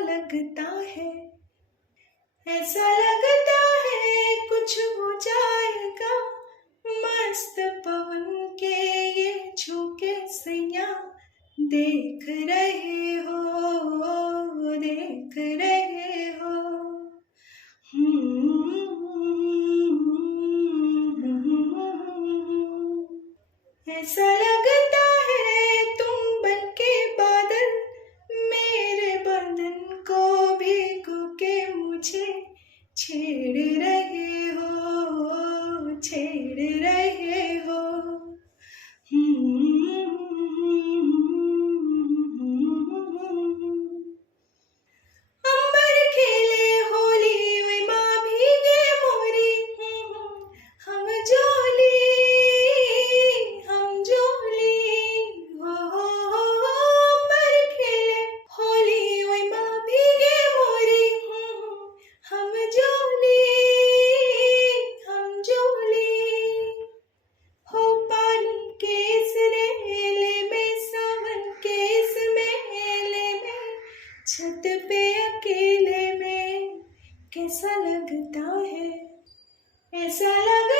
लगता है, ऐसा लगता है कुछ हो जाएगा। मस्त पवन के ये झोंके सैया, देख रहे हो, देख रहे हो। ऐसा लगता है तुम बनके बादल, मेरे बदन को भिगो के मुझे छेड़ रहे हो, छेड़ रहे हो। अंबर खेले होली वे माँ भीगे मोरी, हम जोली, हम जोली, हो अंबर खेले होली वे माँ भीगे मोरी, हम जोली, हम जोली। हो पानी के इस रेले में, सावन के इस मेले में, छत पे अकेले में कैसा लगता है, ऐसा लग